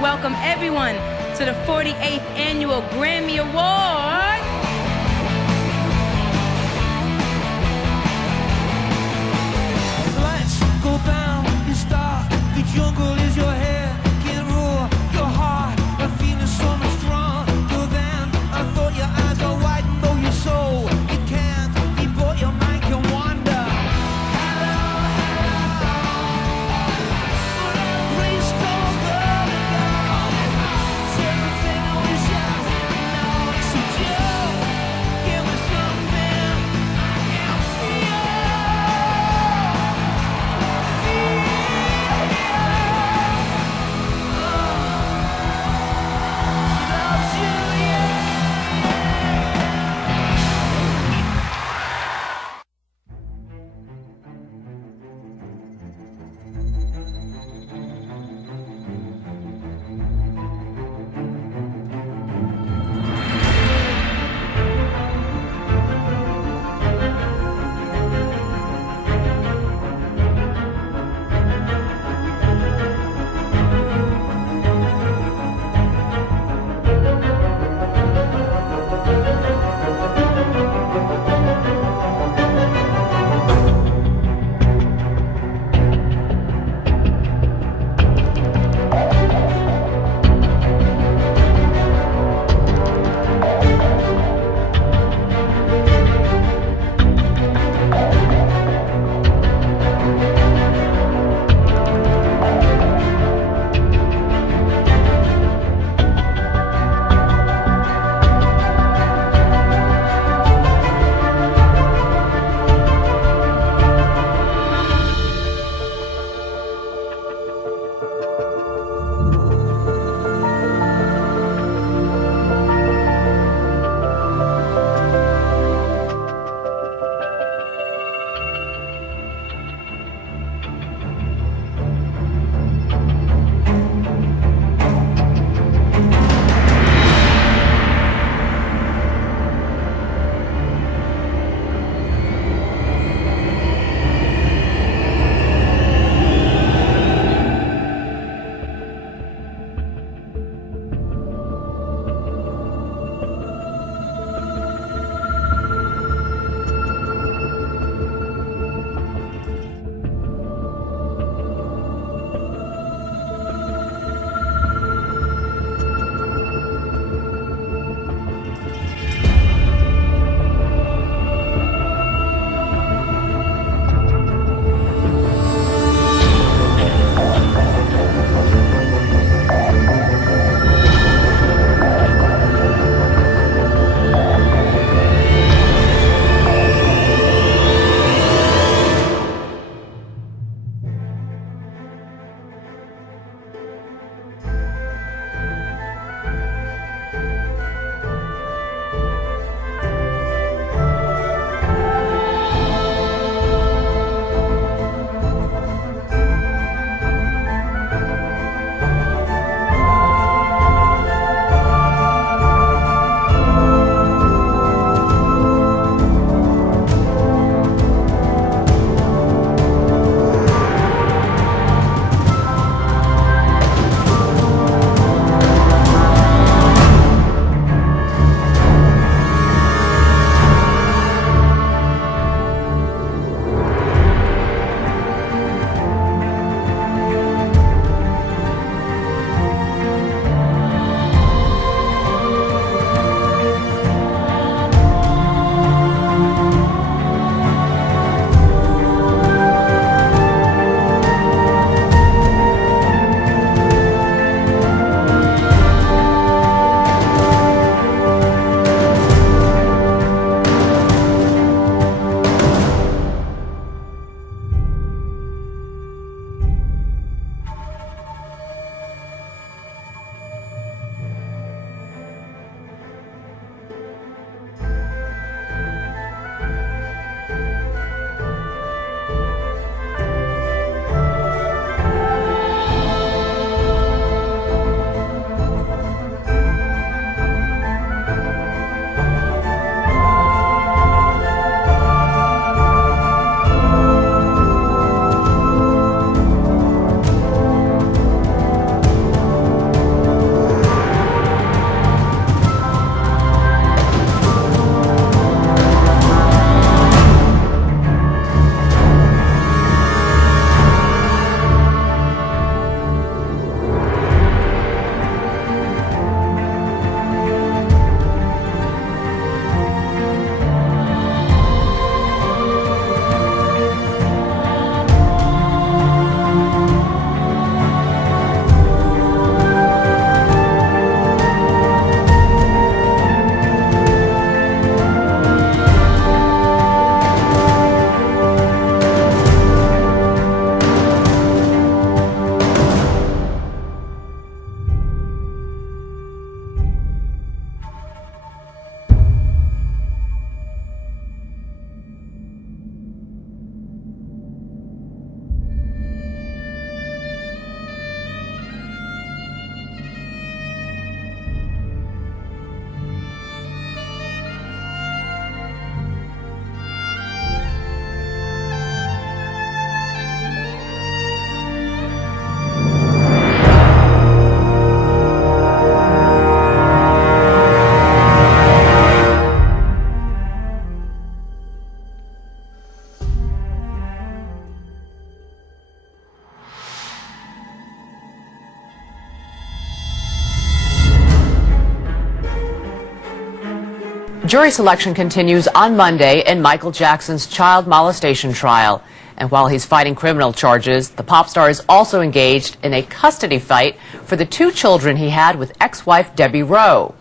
Welcome everyone to the 48th Annual Grammy Awards. Lights go down, you start, the jungle is your hair, can roar your heart, but feeling so much stronger than I thought. Your eyes are wide and though your soul, it can't be bought, your mind can wander. Hello, hello, but a place called the God. Everything I wish I know, it's a joke. Jury selection continues on Monday in Michael Jackson's child molestation trial. And while he's fighting criminal charges, the pop star is also engaged in a custody fight for the 2 children he had with ex-wife Debbie Rowe.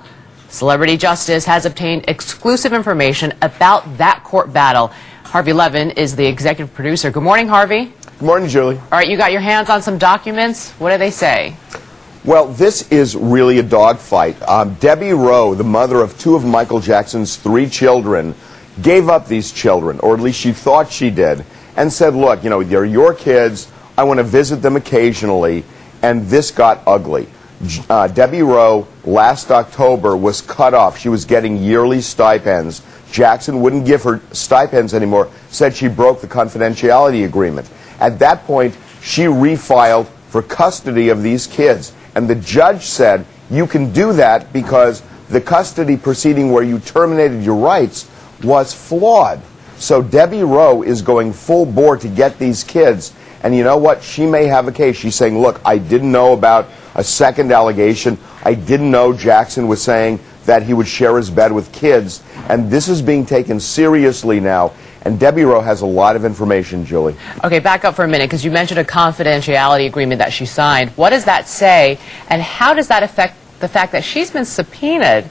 Celebrity Justice has obtained exclusive information about that court battle. Harvey Levin is the executive producer. Good morning, Harvey. Good morning, Julie. All right, you got your hands on some documents. What do they say? Well, this is really a dogfight. Debbie Rowe, the mother of 2 of Michael Jackson's 3 children, gave up these children, or at least she thought she did, and said, look, you know, they're your kids. I want to visit them occasionally, and this got ugly. Debbie Rowe, last October, was cut off. She was getting yearly stipends. Jackson wouldn't give her stipends anymore, said she broke the confidentiality agreement. At that point, she refiled for custody of these kids. And the judge said, you can do that because the custody proceeding where you terminated your rights was flawed. So Debbie Rowe is going full bore to get these kids. And you know what? She may have a case. She's saying, look, I didn't know about a second allegation. I didn't know Jackson was saying that he would share his bed with kids. And this is being taken seriously now. And Debbie Rowe has a lot of information, Julie. Okay, back up for a minute, because you mentioned a confidentiality agreement that she signed. What does that say, and how does that affect the fact that she's been subpoenaed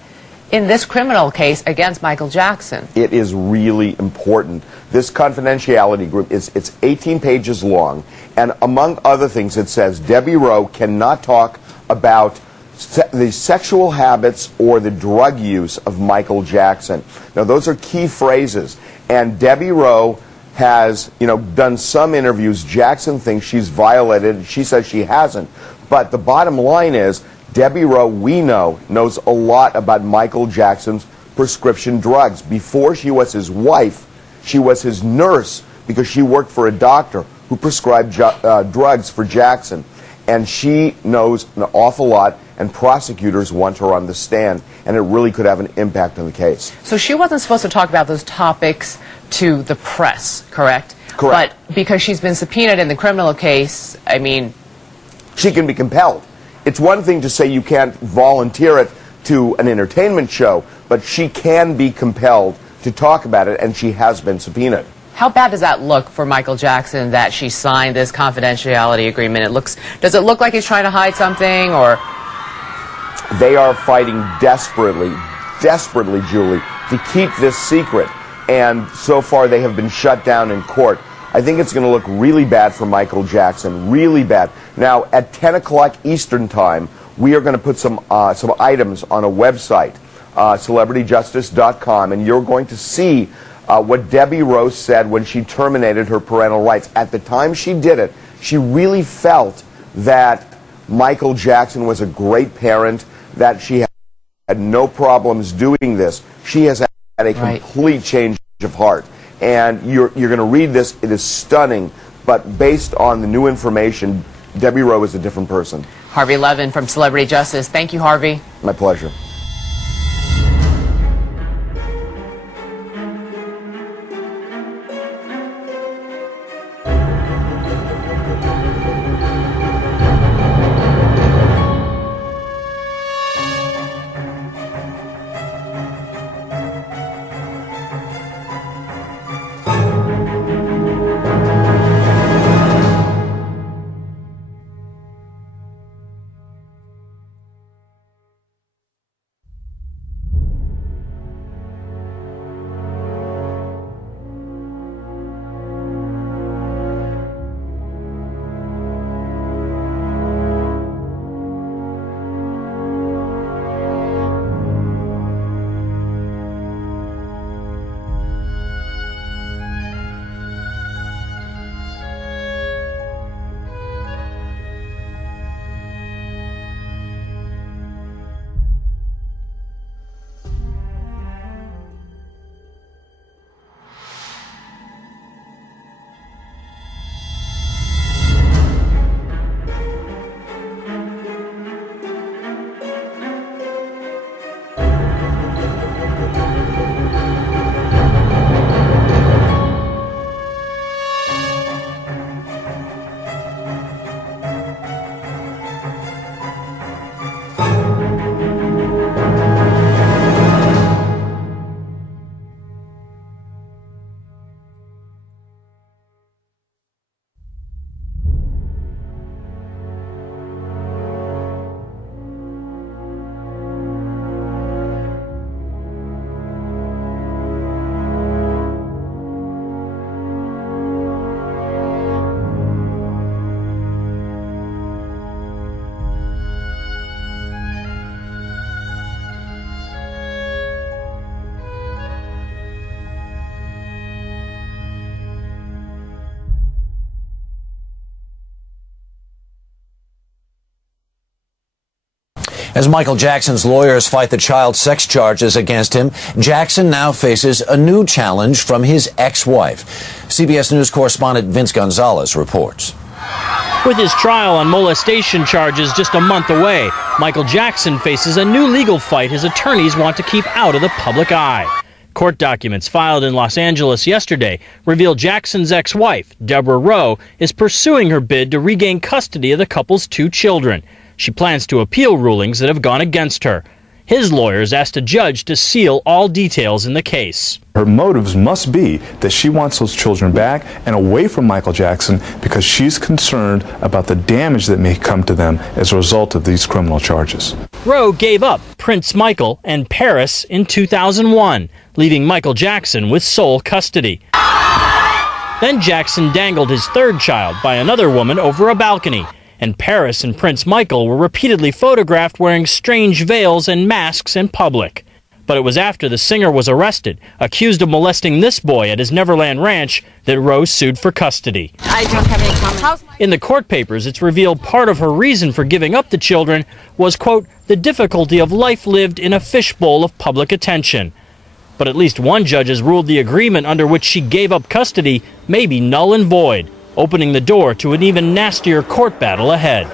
in this criminal case against Michael Jackson? It is really important. This confidentiality agreement, it's 18 pages long, and among other things it says Debbie Rowe cannot talk about the sexual habits or the drug use of Michael Jackson. Now, those are key phrases. And Debbie Rowe has, done some interviews. Jackson thinks she's violated. She says she hasn't. But the bottom line is, Debbie Rowe, we know, knows a lot about Michael Jackson's prescription drugs. Before she was his wife, she was his nurse because she worked for a doctor who prescribed drugs for Jackson. And she knows an awful lot, and prosecutors want her on the stand, and it really could have an impact on the case. So she wasn't supposed to talk about those topics to the press, correct? Correct. But because she's been subpoenaed in the criminal case, I mean... She can be compelled. It's one thing to say you can't volunteer it to an entertainment show, but she can be compelled to talk about it, and she has been subpoenaed. How bad does that look for Michael Jackson that she signed this confidentiality agreement? Does it look like he's trying to hide something, or... They are fighting desperately, Julie, to keep this secret. And so far they have been shut down in court. I think it's going to look really bad for Michael Jackson, really bad. Now, at 10 o'clock Eastern Time, we are going to put some items on a website, celebrityjustice.com, and you're going to see what Debbie Rowe said when she terminated her parental rights. At the time she did it, she really felt that Michael Jackson was a great parent, that she had no problems doing this. She has had a complete change of heart. And you're going to read this. It is stunning. But based on the new information, Debbie Rowe is a different person. Harvey Levin from Celebrity Justice. Thank you, Harvey. My pleasure. As Michael Jackson's lawyers fight the child sex charges against him, Jackson now faces a new challenge from his ex-wife. CBS News correspondent Vince Gonzalez reports. With his trial on molestation charges just a month away, Michael Jackson faces a new legal fight his attorneys want to keep out of the public eye. Court documents filed in Los Angeles yesterday reveal Jackson's ex-wife, Deborah Rowe, is pursuing her bid to regain custody of the couple's 2 children. She plans to appeal rulings that have gone against her. His lawyers asked a judge to seal all details in the case. Her motives must be that she wants those children back and away from Michael Jackson because she's concerned about the damage that may come to them as a result of these criminal charges. Rowe gave up Prince Michael and Paris in 2001, leaving Michael Jackson with sole custody. Then Jackson dangled his 3rd child by another woman over a balcony, and Paris and Prince Michael were repeatedly photographed wearing strange veils and masks in public. But it was after the singer was arrested, accused of molesting this boy at his Neverland Ranch, that Rowe sued for custody. I don't have any comment. In the court papers, it's revealed part of her reason for giving up the children was, quote, the difficulty of life lived in a fishbowl of public attention. But at least one judge has ruled the agreement under which she gave up custody may be null and void, opening the door to an even nastier court battle ahead.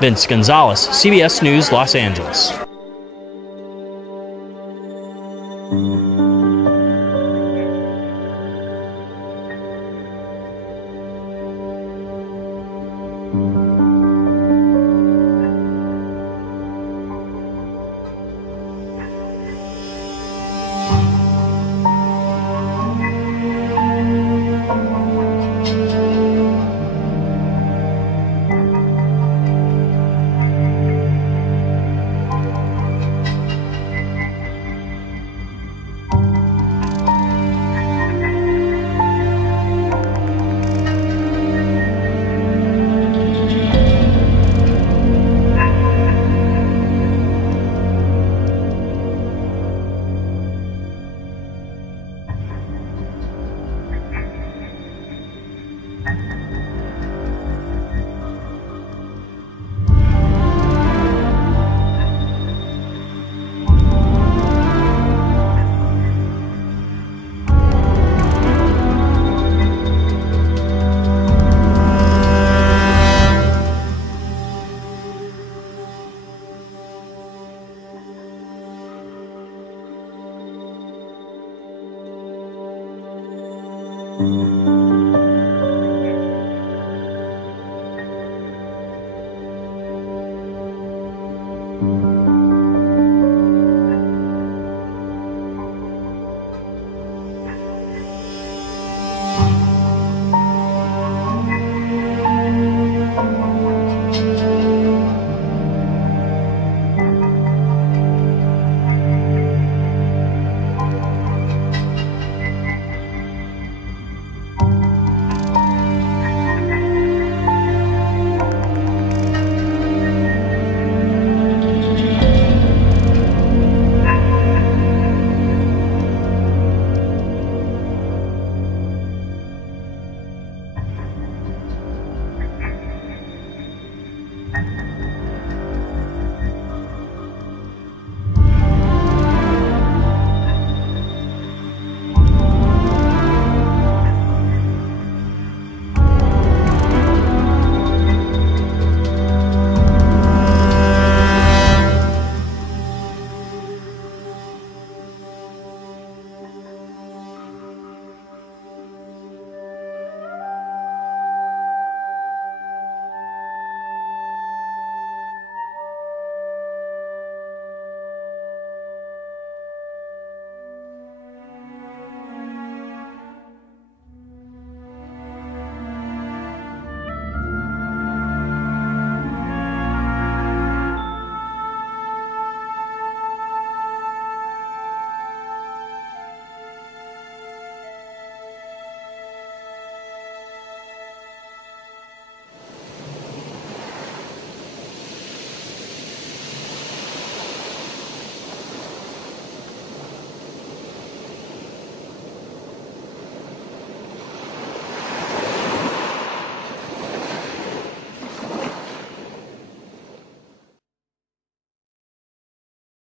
Vince Gonzalez, CBS News, Los Angeles. Thank you.